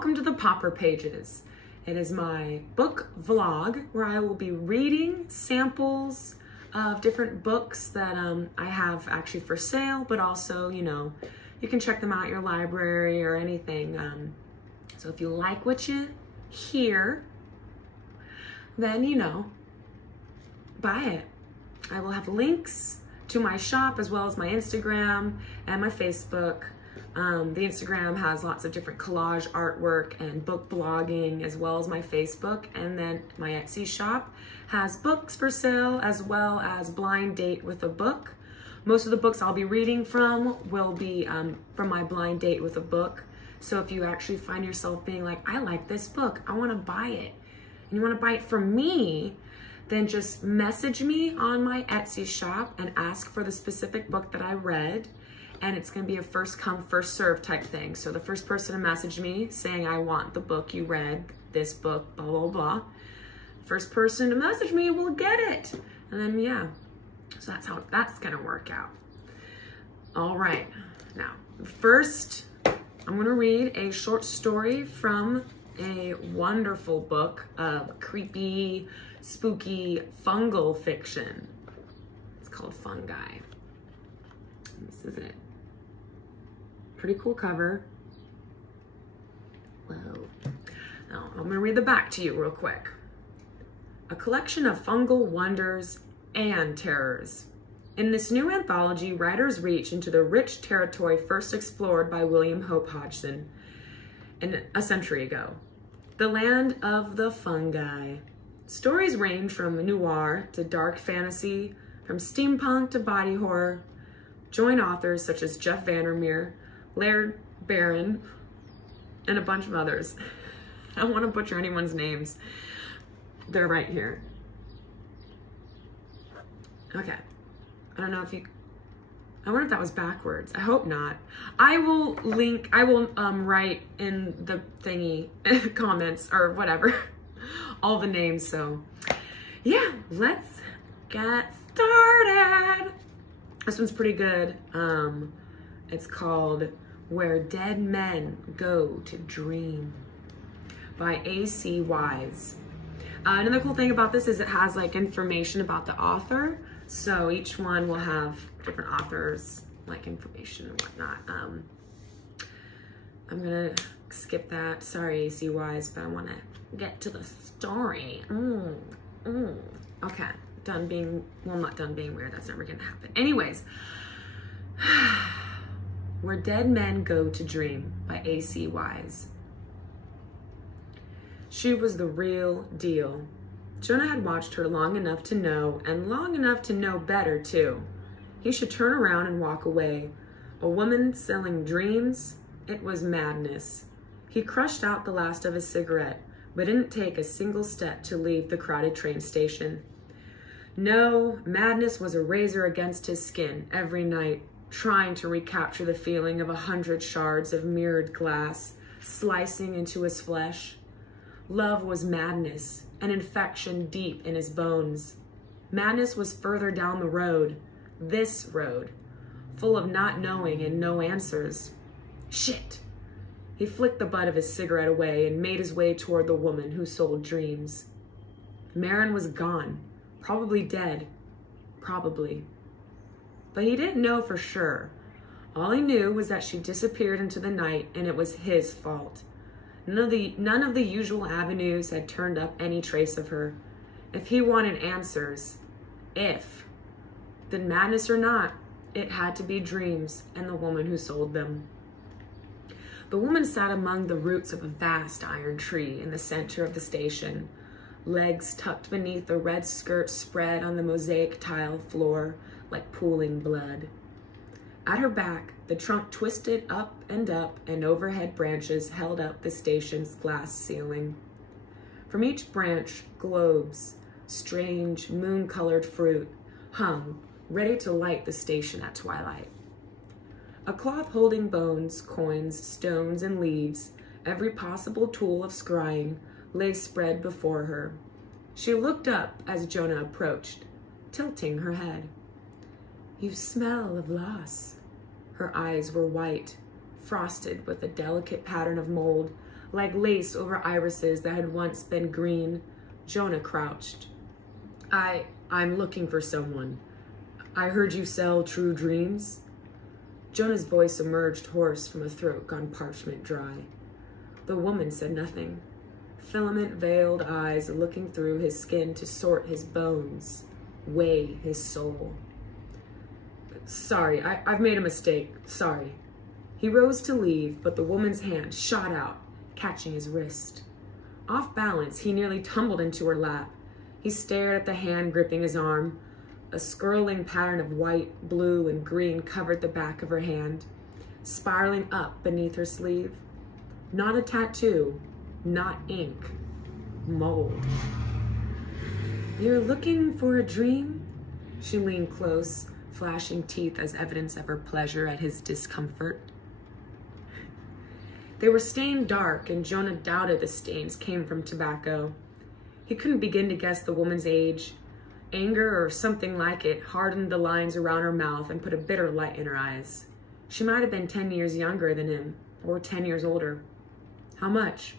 welcome to the Popper Pages. It is my book vlog where I will be reading samples of different books that I have actually for sale, but also, you know, you can check them out at your library or anything. So if you like what you hear, then, you know, buy it. I will have links to my shop as well as my Instagram and my Facebook. The Instagram has lots of different collage artwork and book blogging, as well as my Facebook. And then my Etsy shop has books for sale as well as blind date with a book. Most of the books I'll be reading from will be from my blind date with a book. So if you actually find yourself being like, I like this book, I want to buy it, and you want to buy it from me, then just message me on my Etsy shop and ask for the specific book that I read. And it's going to be a first come, first serve type thing. So the first person to message me saying, I want the book you read, this book, blah, blah, blah. First person to message me will get it. And then, yeah, so that's how that's going to work out. All right. Now, first, I'm going to read a short story from a wonderful book of creepy, spooky fungal fiction. It's called Fungi. This is it. Pretty cool cover. Whoa. Now, I'm gonna read the back to you real quick. A collection of fungal wonders and terrors. In this new anthology, writers reach into the rich territory first explored by William Hope Hodgson a century ago. The land of the fungi. Stories range from noir to dark fantasy, from steampunk to body horror. Join authors such as Jeff Vandermeer, Laird, Barron, and a bunch of others. I don't want to butcher anyone's names. They're right here. Okay. I don't know if you... I wonder if that was backwards. I hope not. I will link... I will write in the thingy comments or whatever all the names. So yeah, let's get started. This one's pretty good. It's called Where Dead Men Go to Dream by A.C. Wise. Another cool thing about this is it has like information about the author. So each one will have different authors, like information and whatnot. I'm gonna skip that. Sorry, A.C. Wise, but I wanna get to the story. Okay. Done being, well, not done being weird. That's never gonna happen. Anyways, Where Dead Men Go to Dream by A.C. Wise. She was the real deal. Jonah had watched her long enough to know, and long enough to know better too. He should turn around and walk away. A woman selling dreams? It was madness. He crushed out the last of his cigarette, but didn't take a single step to leave the crowded train station. No, madness was a razor against his skin every night, trying to recapture the feeling of 100 shards of mirrored glass slicing into his flesh. Love was madness, an infection deep in his bones. Madness was further down the road, this road, full of not knowing and no answers. Shit! He flicked the butt of his cigarette away and made his way toward the woman who sold dreams. Marin was gone. Probably dead. Probably. But he didn't know for sure. All he knew was that she disappeared into the night, and it was his fault. None of the usual avenues had turned up any trace of her. If he wanted answers, then madness or not, it had to be dreams and the woman who sold them. The woman sat among the roots of a vast iron tree in the center of the station. Legs tucked beneath a red skirt spread on the mosaic tile floor like pooling blood. At her back, the trunk twisted up, and overhead branches held up the station's glass ceiling. From each branch, globes, strange moon-colored fruit, hung, ready to light the station at twilight. A cloth holding bones, coins, stones, and leaves, every possible tool of scrying, lay spread before her. She looked up as Jonah approached, tilting her head. You smell of loss. Her eyes were white, frosted with a delicate pattern of mold, like lace over irises that had once been green. Jonah crouched. I'm looking for someone. I heard you sell true dreams. Jonah's voice emerged hoarse from a throat gone parchment dry. The woman said nothing. Filament-veiled eyes looking through his skin to sort his bones, weigh his soul. Sorry, I've made a mistake. Sorry. He rose to leave, but the woman's hand shot out, catching his wrist. Off balance, he nearly tumbled into her lap. He stared at the hand gripping his arm. A swirling pattern of white, blue, and green covered the back of her hand, spiraling up beneath her sleeve. Not a tattoo, not ink, mold. You're looking for a dream? She leaned close, flashing teeth as evidence of her pleasure at his discomfort. They were stained dark, and Jonah doubted the stains came from tobacco. He couldn't begin to guess the woman's age. Anger or something like it hardened the lines around her mouth and put a bitter light in her eyes. She might have been 10 years younger than him, or 10 years older. How much?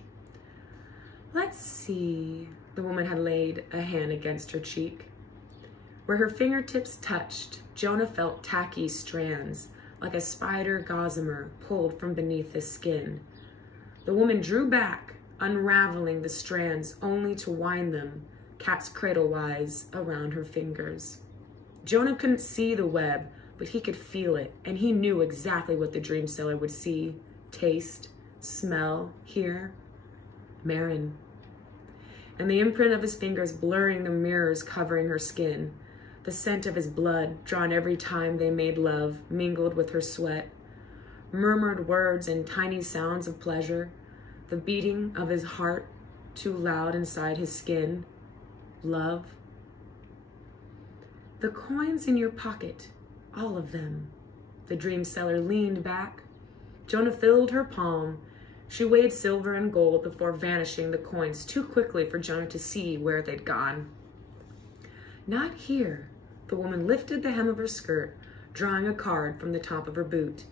Let's see. The woman had laid a hand against her cheek. Where her fingertips touched, Jonah felt tacky strands, like a spider gossamer pulled from beneath his skin. The woman drew back, unraveling the strands only to wind them, cat's cradle-wise, around her fingers. Jonah couldn't see the web, but he could feel it, and he knew exactly what the dream seller would see, taste, smell, hear. Marin. And the imprint of his fingers blurring the mirrors covering her skin. The scent of his blood, drawn every time they made love, mingled with her sweat. Murmured words and tiny sounds of pleasure. The beating of his heart, too loud inside his skin. Love. The coins in your pocket, all of them. The dream seller leaned back. Jonah filled her palm. She weighed silver and gold before vanishing the coins too quickly for Jonah to see where they'd gone. Not here. The woman lifted the hem of her skirt, drawing a card from the top of her boot.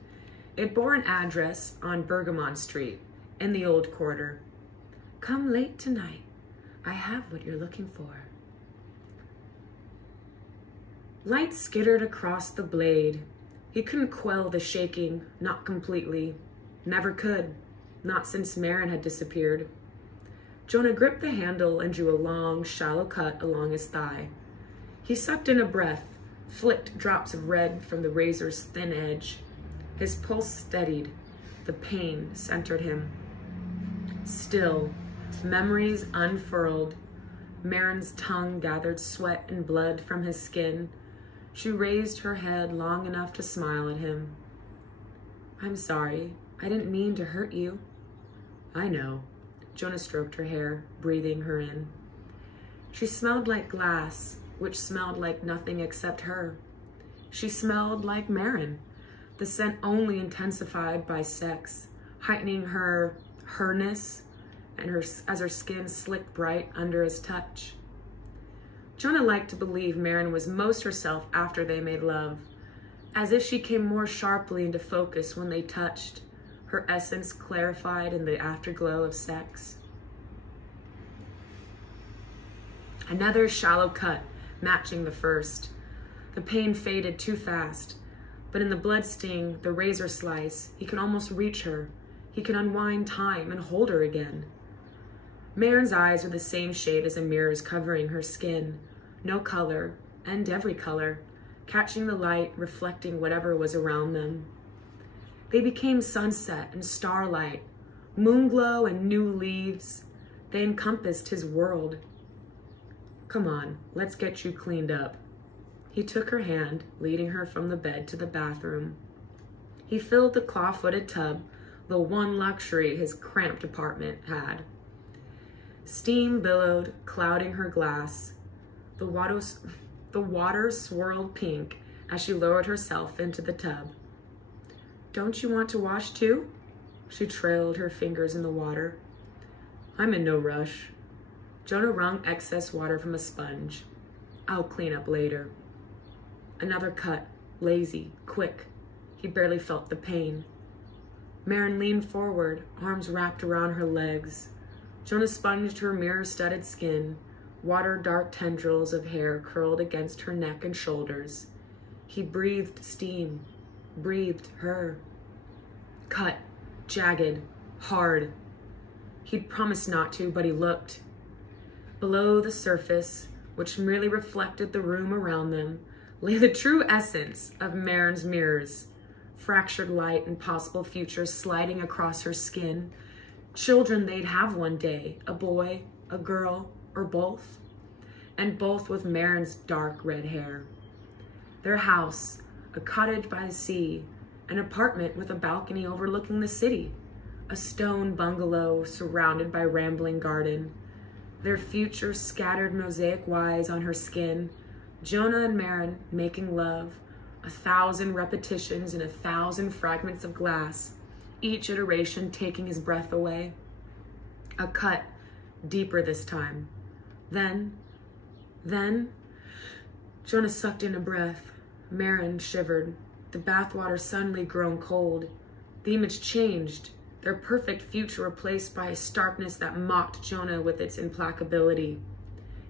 It bore an address on Bergamont Street, in the old quarter. Come late tonight. I have what you're looking for. Light skittered across the blade. He couldn't quell the shaking, not completely. Never could, not since Marin had disappeared. Jonah gripped the handle and drew a long, shallow cut along his thigh. He sucked in a breath, flicked drops of red from the razor's thin edge. His pulse steadied. The pain centered him. Still, memories unfurled. Marin's tongue gathered sweat and blood from his skin. She raised her head long enough to smile at him. I'm sorry. I didn't mean to hurt you. I know. Jonah stroked her hair, breathing her in. She smelled like glass, which smelled like nothing except her. She smelled like Marin, the scent only intensified by sex, heightening her herness and as her skin slicked bright under his touch. Jonah liked to believe Marin was most herself after they made love, as if she came more sharply into focus when they touched, her essence clarified in the afterglow of sex. Another shallow cut, matching the first. The pain faded too fast, but in the blood sting, the razor slice, he could almost reach her. He could unwind time and hold her again. Marin's eyes were the same shade as a mirror's covering her skin. No color, and every color, catching the light, reflecting whatever was around them. They became sunset and starlight, moonglow and new leaves. They encompassed his world. Come on, let's get you cleaned up. He took her hand, leading her from the bed to the bathroom. He filled the claw-footed tub, the one luxury his cramped apartment had. Steam billowed, clouding her glass. The water swirled pink as she lowered herself into the tub. Don't you want to wash too? She trailed her fingers in the water. I'm in no rush. Jonah wrung excess water from a sponge. I'll clean up later. Another cut, lazy, quick. He barely felt the pain. Marin leaned forward, arms wrapped around her legs. Jonah sponged her mirror-studded skin. Water-dark tendrils of hair curled against her neck and shoulders. He breathed steam, breathed her. Cut, jagged, hard. He'd promised not to, but he looked. Below the surface, which merely reflected the room around them, lay the true essence of Marin's mirrors. Fractured light and possible futures sliding across her skin. Children they'd have one day, a boy, a girl, or both. And both with Marin's dark red hair. Their house, a cottage by the sea, an apartment with a balcony overlooking the city, a stone bungalow surrounded by rambling garden. Their future scattered mosaic-wise on her skin, Jonah and Marin making love, 1,000 repetitions in 1,000 fragments of glass, each iteration taking his breath away. A cut, deeper this time. Then, Jonah sucked in a breath. Marin shivered. The bathwater suddenly grown cold. The image changed, their perfect future replaced by a starkness that mocked Jonah with its implacability.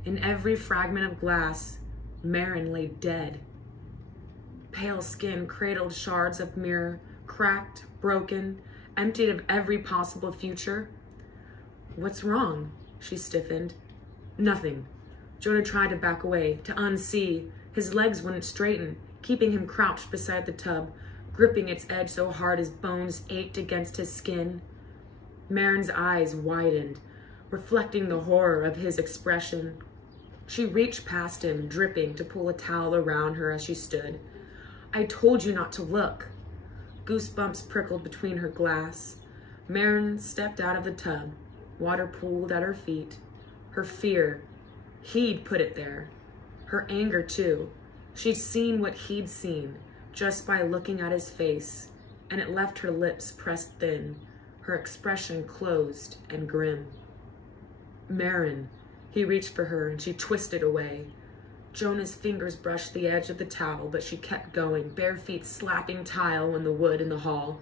In every fragment of glass, Marin lay dead. Pale skin cradled shards of mirror, cracked, broken, emptied of every possible future. What's wrong? She stiffened. Nothing. Jonah tried to back away, to unsee. His legs wouldn't straighten, keeping him crouched beside the tub, gripping its edge so hard his bones ached against his skin. Marin's eyes widened, reflecting the horror of his expression. She reached past him, dripping, to pull a towel around her as she stood. I told you not to look. Goosebumps prickled between her glass. Marin stepped out of the tub. Water pooled at her feet. Her fear. He'd put it there. Her anger, too. She'd seen what he'd seen, just by looking at his face, and it left her lips pressed thin, her expression closed and grim. Marin. He reached for her, and she twisted away. Jonah's fingers brushed the edge of the towel, but she kept going, bare feet slapping tile on the wood in the hall.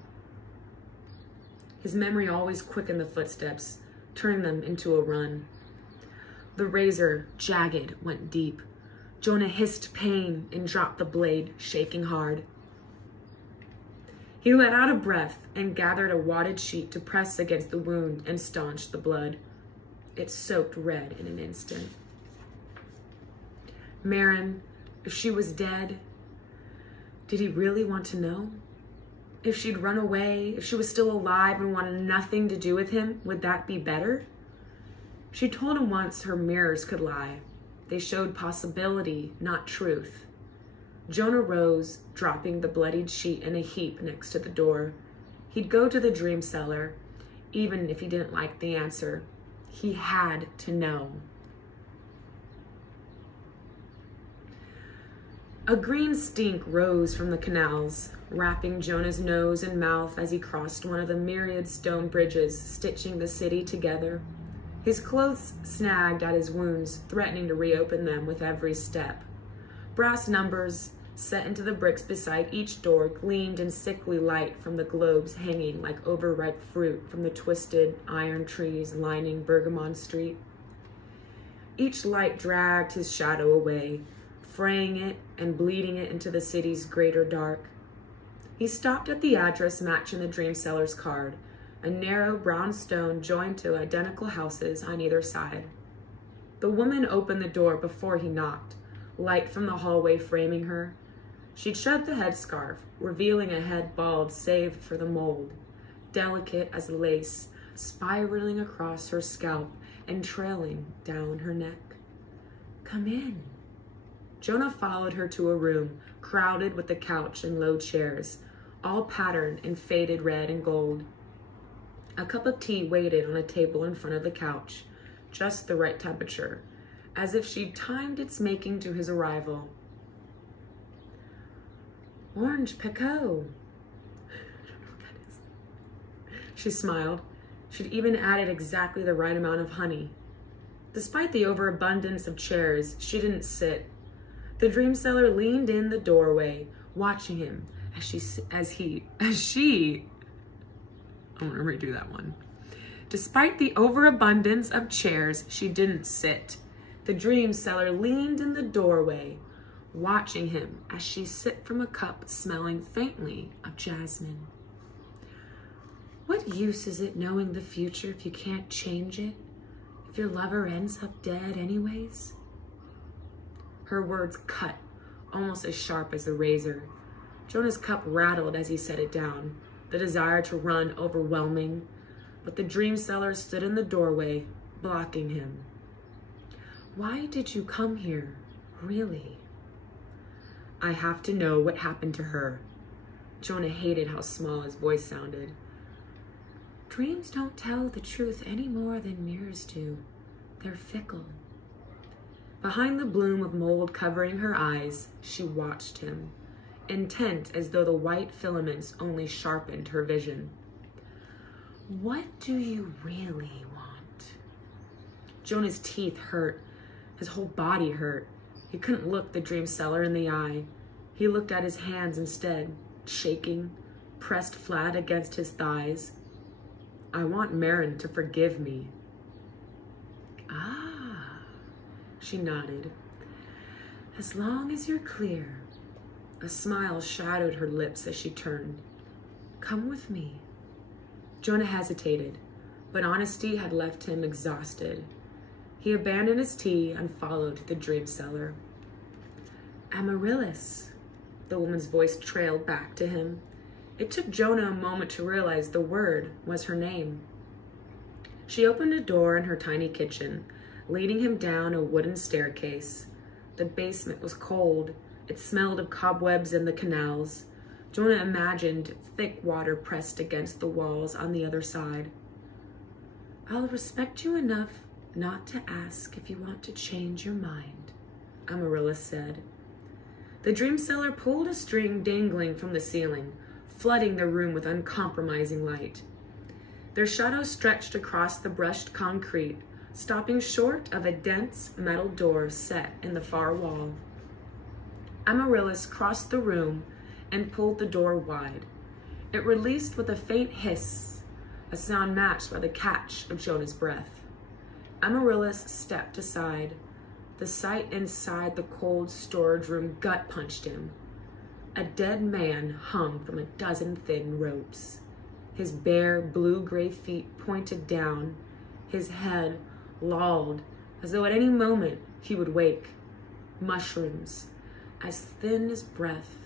His memory always quickened the footsteps, turning them into a run. The razor, jagged, went deep. Jonah hissed pain and dropped the blade, shaking hard. He let out a breath and gathered a wadded sheet to press against the wound and staunch the blood. It soaked red in an instant. Marin, if she was dead, did he really want to know? If she'd run away, if she was still alive and wanted nothing to do with him, would that be better? She told him once her mirrors could lie. They showed possibility, not truth. Jonah rose, dropping the bloodied sheet in a heap next to the door. He'd go to the dream cellar, even if he didn't like the answer. He had to know. A green stink rose from the canals, wrapping Jonah's nose and mouth as he crossed one of the myriad stone bridges stitching the city together. His clothes snagged at his wounds, threatening to reopen them with every step. Brass numbers set into the bricks beside each door gleamed in sickly light from the globes hanging like overripe fruit from the twisted iron trees lining Bergamon Street. Each light dragged his shadow away, fraying it and bleeding it into the city's greater dark. He stopped at the address matching the dream seller's card, a narrow brown stone joined to identical houses on either side. The woman opened the door before he knocked, light from the hallway framing her. She'd shed the headscarf, revealing a head bald saved for the mold, delicate as lace, spiraling across her scalp and trailing down her neck. Come in. Jonah followed her to a room crowded with a couch and low chairs, all patterned in faded red and gold. A cup of tea waited on a table in front of the couch, just the right temperature, as if she'd timed its making to his arrival. Orange Pekoe. She smiled. She'd even added exactly the right amount of honey. Despite the overabundance of chairs, she didn't sit. The dream seller leaned in the doorway, watching him as she I want to redo that one. Despite the overabundance of chairs, she didn't sit. The dream seller leaned in the doorway, watching him as she sipped from a cup smelling faintly of jasmine. What use is it knowing the future if you can't change it? If your lover ends up dead anyways? Her words cut, almost as sharp as a razor. Jonah's cup rattled as he set it down, the desire to run overwhelming, but the dream seller stood in the doorway, blocking him. Why did you come here, really? I have to know what happened to her. Jonah hated how small his voice sounded. Dreams don't tell the truth any more than mirrors do. They're fickle. Behind the bloom of mold covering her eyes, she watched him, intent as though the white filaments only sharpened her vision. What do you really want? Jonah's teeth hurt. His whole body hurt. He couldn't look the dream seller in the eye. He looked at his hands instead, shaking, pressed flat against his thighs. I want Marin to forgive me. Ah, she nodded. As long as you're clear. A smile shadowed her lips as she turned. Come with me. Jonah hesitated, but honesty had left him exhausted. He abandoned his tea and followed the dream seller. Amaryllis, the woman's voice trailed back to him. It took Jonah a moment to realize the word was her name. She opened a door in her tiny kitchen, leading him down a wooden staircase. The basement was cold. It smelled of cobwebs in the canals. Jonah imagined thick water pressed against the walls on the other side. I'll respect you enough not to ask if you want to change your mind, Amaryllis said. The dream seller pulled a string dangling from the ceiling, flooding the room with uncompromising light. Their shadows stretched across the brushed concrete, stopping short of a dense metal door set in the far wall. Amaryllis crossed the room and pulled the door wide. It released with a faint hiss, a sound matched by the catch of Jonah's breath. Amaryllis stepped aside. The sight inside the cold storage room gut-punched him. A dead man hung from a dozen thin ropes. His bare, blue-gray feet pointed down, his head lolled, as though at any moment he would wake. Mushrooms, as thin as breath,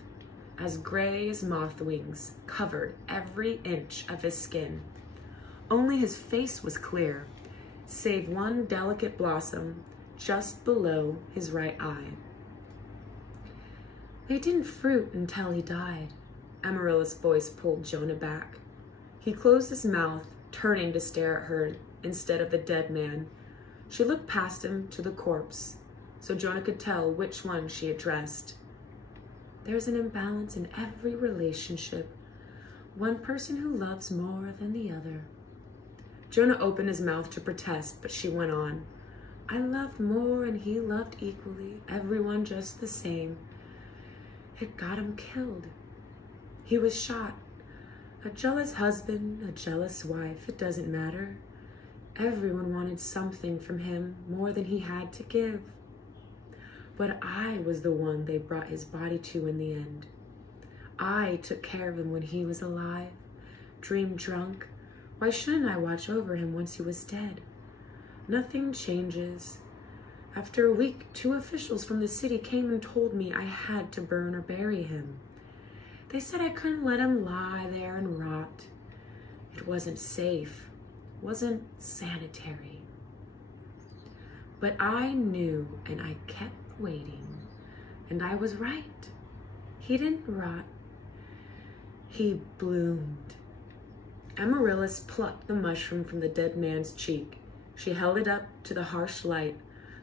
as gray as moth wings, covered every inch of his skin. Only his face was clear, save one delicate blossom just below his right eye. They didn't fruit until he died. Amaryllis' voice pulled Jonah back. He closed his mouth, turning to stare at her instead of the dead man. She looked past him to the corpse, so Jonah could tell which one she addressed. There's an imbalance in every relationship. One person who loves more than the other. Jonah opened his mouth to protest, but she went on. I loved more and he loved equally, everyone just the same. It got him killed. He was shot. A jealous husband, a jealous wife, it doesn't matter. Everyone wanted something from him more than he had to give. But I was the one they brought his body to in the end. I took care of him when he was alive, dream drunk. Why shouldn't I watch over him once he was dead? Nothing changes. After a week, 2 officials from the city came and told me I had to burn or bury him. They said I couldn't let him lie there and rot. It wasn't safe, wasn't sanitary. But I knew and I kept waiting, and I was right. He didn't rot. He bloomed. Amaryllis plucked the mushroom from the dead man's cheek. She held it up to the harsh light,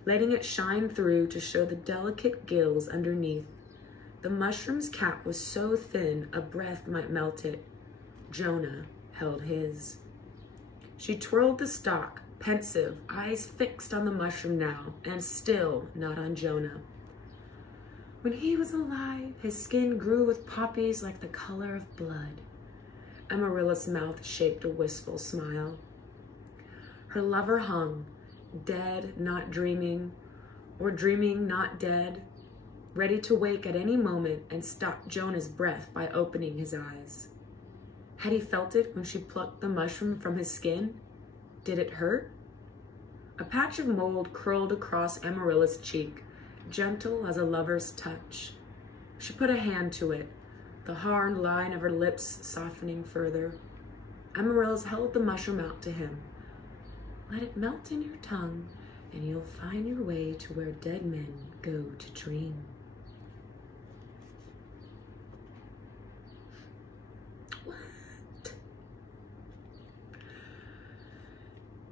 letting it shine through to show the delicate gills underneath. The mushroom's cap was so thin a breath might melt it. Jonah held his. She twirled the stalk, pensive, eyes fixed on the mushroom now, and still not on Jonah. When he was alive, his skin grew with poppies like the color of blood. Amarilla's mouth shaped a wistful smile. Her lover hung, dead, not dreaming, or dreaming, not dead, ready to wake at any moment and stop Jonah's breath by opening his eyes. Had he felt it when she plucked the mushroom from his skin? Did it hurt? A patch of mold curled across Amarilla's cheek, gentle as a lover's touch. She put a hand to it, the hard line of her lips softening further. Amaryllis held the mushroom out to him. Let it melt in your tongue, and you'll find your way to where dead men go to dream. What?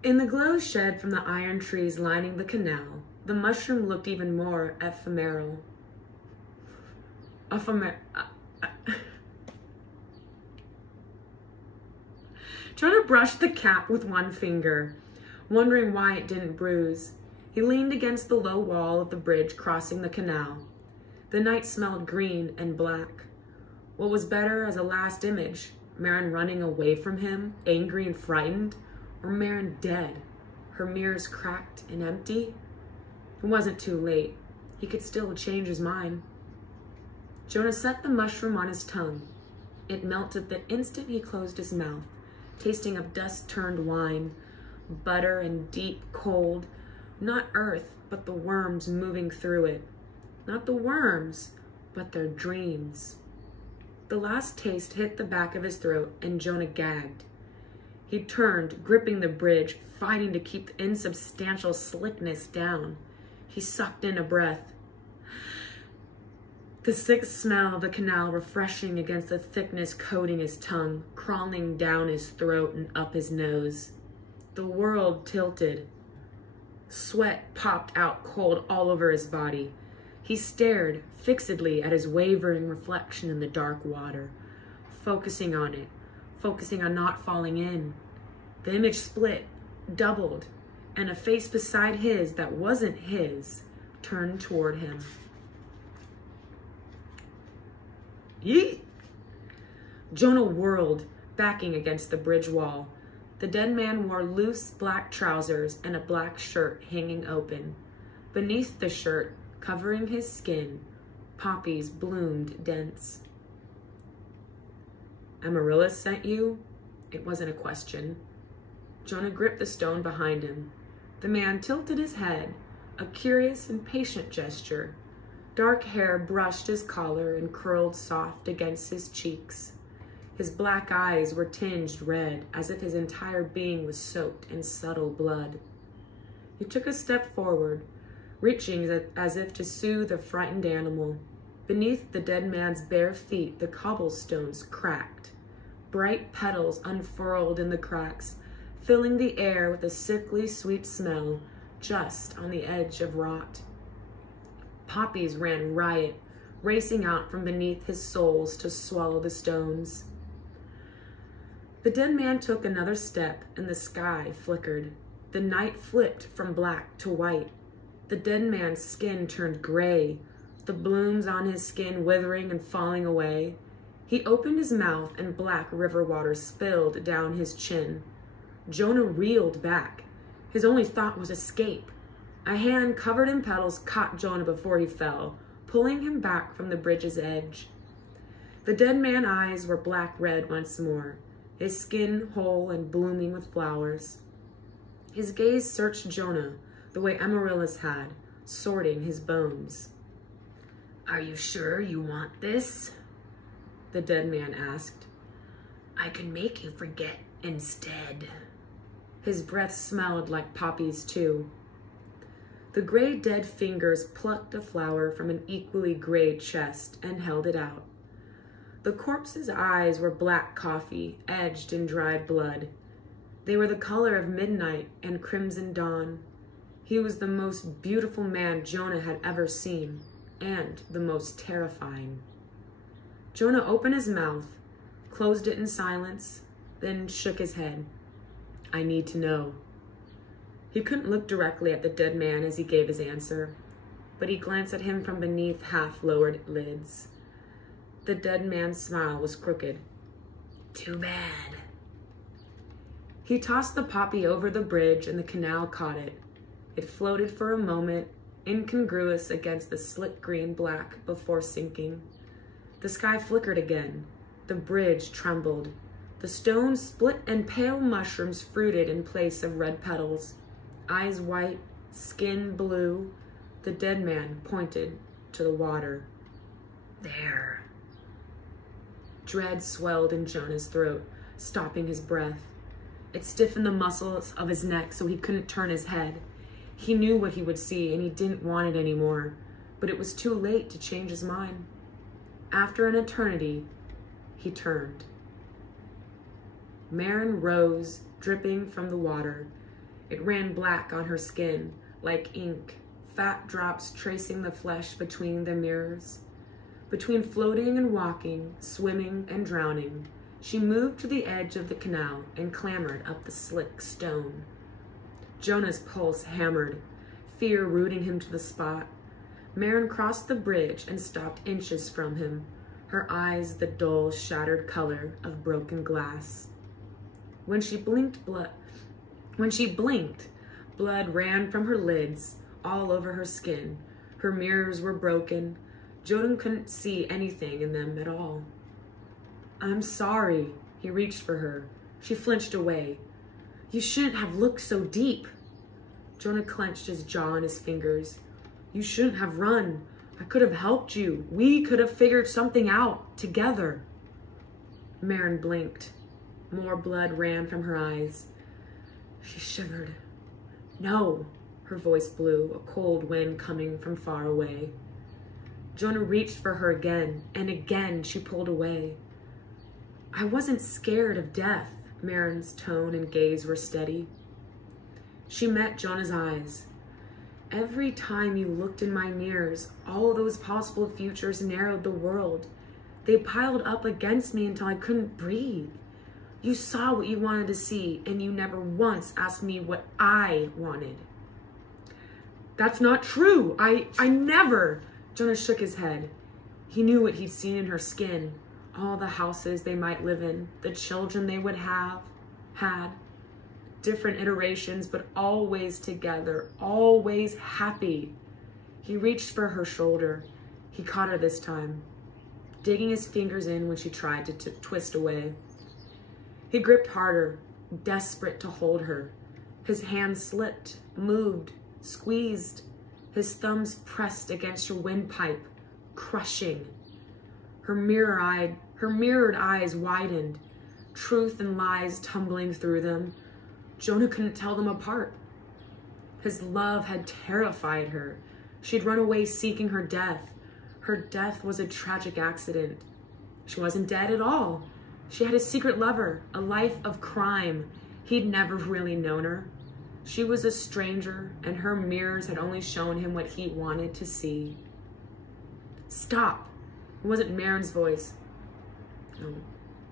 In the glow shed from the iron trees lining the canal, the mushroom looked even more ephemeral. Jonah brushed the cap with one finger, wondering why it didn't bruise. He leaned against the low wall of the bridge crossing the canal. The night smelled green and black. What was better as a last image? Marin running away from him, angry and frightened, or Marin dead, her mirrors cracked and empty? It wasn't too late. He could still change his mind. Jonah set the mushroom on his tongue. It melted the instant he closed his mouth, tasting of dust-turned wine, butter and deep cold, not earth, but the worms moving through it. Not the worms, but their dreams. The last taste hit the back of his throat, and Jonah gagged. He turned, gripping the bridge, fighting to keep the insubstantial slickness down. He sucked in a breath. The sick smell of the canal refreshing against the thickness coating his tongue, crawling down his throat and up his nose. The world tilted. Sweat popped out cold all over his body. He stared fixedly at his wavering reflection in the dark water, focusing on it, focusing on not falling in. The image split, doubled, and a face beside his that wasn't his turned toward him. Yeet! Jonah whirled, backing against the bridge wall. The dead man wore loose black trousers and a black shirt hanging open. Beneath the shirt, covering his skin, poppies bloomed dense. Amaryllis sent you? It wasn't a question. Jonah gripped the stone behind him. The man tilted his head, a curious and patient gesture. Dark hair brushed his collar and curled soft against his cheeks. His black eyes were tinged red, as if his entire being was soaked in subtle blood. He took a step forward, reaching as if to soothe a frightened animal. Beneath the dead man's bare feet, the cobblestones cracked. Bright petals unfurled in the cracks, filling the air with a sickly sweet smell, just on the edge of rot. Poppies ran riot, racing out from beneath his soles to swallow the stones. The dead man took another step, and the sky flickered. The night flipped from black to white. The dead man's skin turned gray, the blooms on his skin withering and falling away. He opened his mouth, and black river water spilled down his chin. Jonah reeled back. His only thought was escape. A hand covered in petals caught Jonah before he fell, pulling him back from the bridge's edge. The dead man's eyes were black-red once more, his skin whole and blooming with flowers. His gaze searched Jonah the way Amaryllis had, sorting his bones. "Are you sure you want this?" the dead man asked. "I can make you forget instead." His breath smelled like poppies too. The gray dead fingers plucked a flower from an equally gray chest and held it out. The corpse's eyes were black coffee, edged in dried blood. They were the color of midnight and crimson dawn. He was the most beautiful man Jonah had ever seen, and the most terrifying. Jonah opened his mouth, closed it in silence, then shook his head. "I need to know." He couldn't look directly at the dead man as he gave his answer, but he glanced at him from beneath half-lowered lids. The dead man's smile was crooked. Too bad. He tossed the poppy over the bridge and the canal caught it. It floated for a moment, incongruous against the slick green black before sinking. The sky flickered again. The bridge trembled. The stone split and pale mushrooms fruited in place of red petals. Eyes white, skin blue. The dead man pointed to the water. There. Dread swelled in Jonah's throat, stopping his breath. It stiffened the muscles of his neck so he couldn't turn his head. He knew what he would see and he didn't want it anymore, but it was too late to change his mind. After an eternity, he turned. Marin rose, dripping from the water. It ran black on her skin, like ink, fat drops tracing the flesh between the mirrors. Between floating and walking, swimming and drowning, she moved to the edge of the canal and clambered up the slick stone. Jonah's pulse hammered, fear rooting him to the spot. Marin crossed the bridge and stopped inches from him, her eyes the dull, shattered color of broken glass. When she blinked, blood ran from her lids, all over her skin. Her mirrors were broken. Jonah couldn't see anything in them at all. I'm sorry. He reached for her. She flinched away. You shouldn't have looked so deep. Jonah clenched his jaw in his fingers. You shouldn't have run. I could have helped you. We could have figured something out together. Marin blinked. More blood ran from her eyes. She shivered. No, her voice blew, a cold wind coming from far away. Jonah reached for her again, and again she pulled away. I wasn't scared of death. Marin's tone and gaze were steady. She met Jonah's eyes. Every time you looked in my mirrors, all those possible futures narrowed the world. They piled up against me until I couldn't breathe. You saw what you wanted to see, and you never once asked me what I wanted. That's not true. I never. Jonah shook his head. He knew what he'd seen in her skin. All the houses they might live in, the children they would have, had. Different iterations, but always together, always happy. He reached for her shoulder. He caught her this time, digging his fingers in when she tried to twist away. He gripped harder, desperate to hold her. His hand slipped, moved, squeezed. His thumbs pressed against her windpipe, crushing. Her mirrored eyes widened, truth and lies tumbling through them. Jonah couldn't tell them apart. His love had terrified her. She'd run away seeking her death. Her death was a tragic accident. She wasn't dead at all. She had a secret lover, a life of crime. He'd never really known her. She was a stranger, and her mirrors had only shown him what he wanted to see. Stop. It wasn't Marin's voice. No,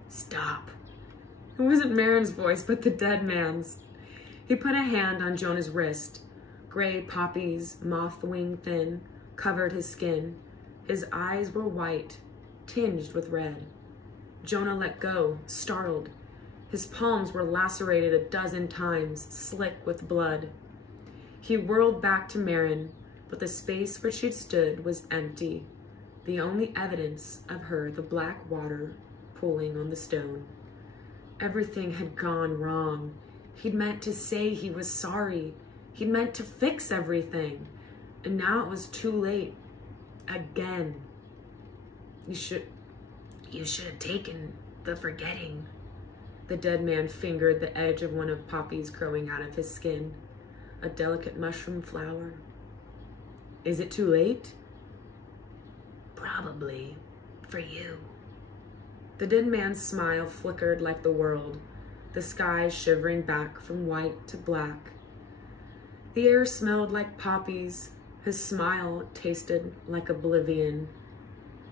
stop. It wasn't Marin's voice, but the dead man's. He put a hand on Jonah's wrist. Gray poppies, moth-wing thin, covered his skin. His eyes were white, tinged with red. Jonah let go, startled. His palms were lacerated a dozen times, slick with blood. He whirled back to Marin, but the space where she'd stood was empty. The only evidence of her, the black water pooling on the stone. Everything had gone wrong. He'd meant to say he was sorry. He'd meant to fix everything. And now it was too late. Again. You should have taken the forgetting. The dead man fingered the edge of one of poppies growing out of his skin. A delicate mushroom flower. Is it too late? Probably. For you. The dead man's smile flickered like the world, the sky shivering back from white to black. The air smelled like poppies. His smile tasted like oblivion.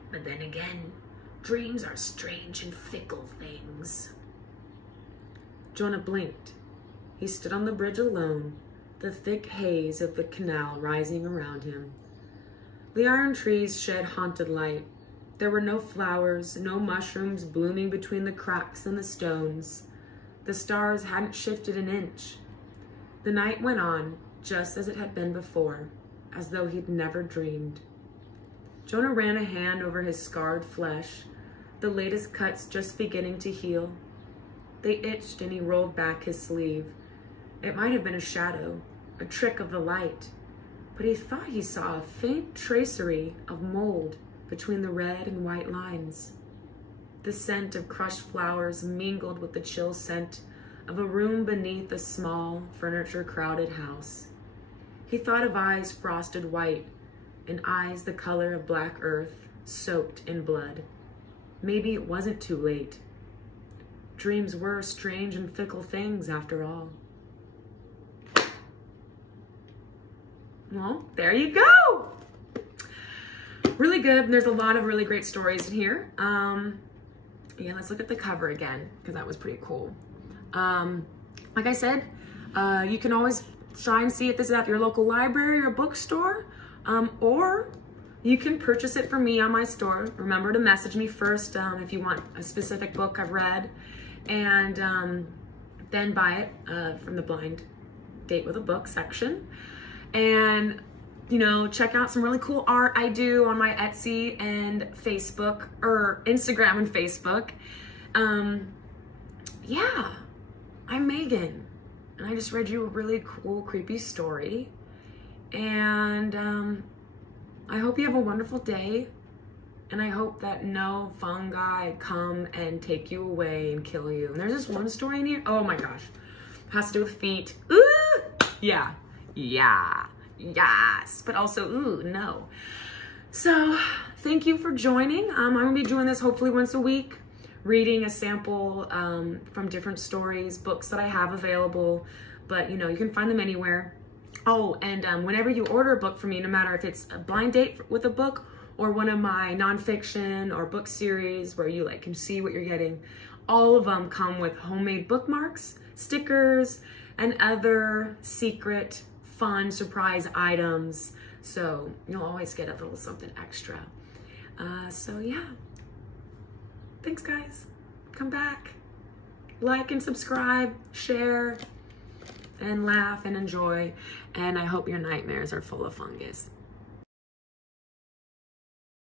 But then again, dreams are strange and fickle things. Jonah blinked. He stood on the bridge alone, the thick haze of the canal rising around him. The iron trees shed haunted light. There were no flowers, no mushrooms blooming between the cracks in the stones. The stars hadn't shifted an inch. The night went on just as it had been before, as though he'd never dreamed. Jonah ran a hand over his scarred flesh, the latest cuts just beginning to heal. They itched and he rolled back his sleeve. It might have been a shadow, a trick of the light, but he thought he saw a faint tracery of mold between the red and white lines. The scent of crushed flowers mingled with the chill scent of a room beneath a small, furniture-crowded house. He thought of eyes frosted white and eyes the color of black earth, soaked in blood. Maybe it wasn't too late. Dreams were strange and fickle things, after all. Well, there you go. Really good. There's a lot of really great stories in here. Yeah, let's look at the cover again, because that was pretty cool. Like I said, you can always try and see if this is at your local library or bookstore, or you can purchase it from me on my store. Remember to message me first if you want a specific book I've read, and then buy it from the Blind Date with a Book section. And, you know, check out some really cool art I do on my Etsy and Facebook, or Instagram and Facebook. Yeah, I'm Megan, and I just read you a really cool, creepy story. And I hope you have a wonderful day, and I hope that no fungi come and take you away and kill you. And there's this one story in here, oh my gosh, it has to do with feet. Ooh, yeah. Yeah, yes, but also, ooh, no. So thank you for joining. I'm gonna be doing this hopefully once a week, reading a sample from different stories, books that I have available, but you know, you can find them anywhere. Oh, and whenever you order a book from me, no matter if it's a blind date with a book or one of my nonfiction or book series where you can see what you're getting, all of them come with homemade bookmarks, stickers, and other secret fun surprise items, so you'll always get a little something extra. So yeah, thanks guys. Come back, like and subscribe, share, and laugh and enjoy, and I hope your nightmares are full of fungus.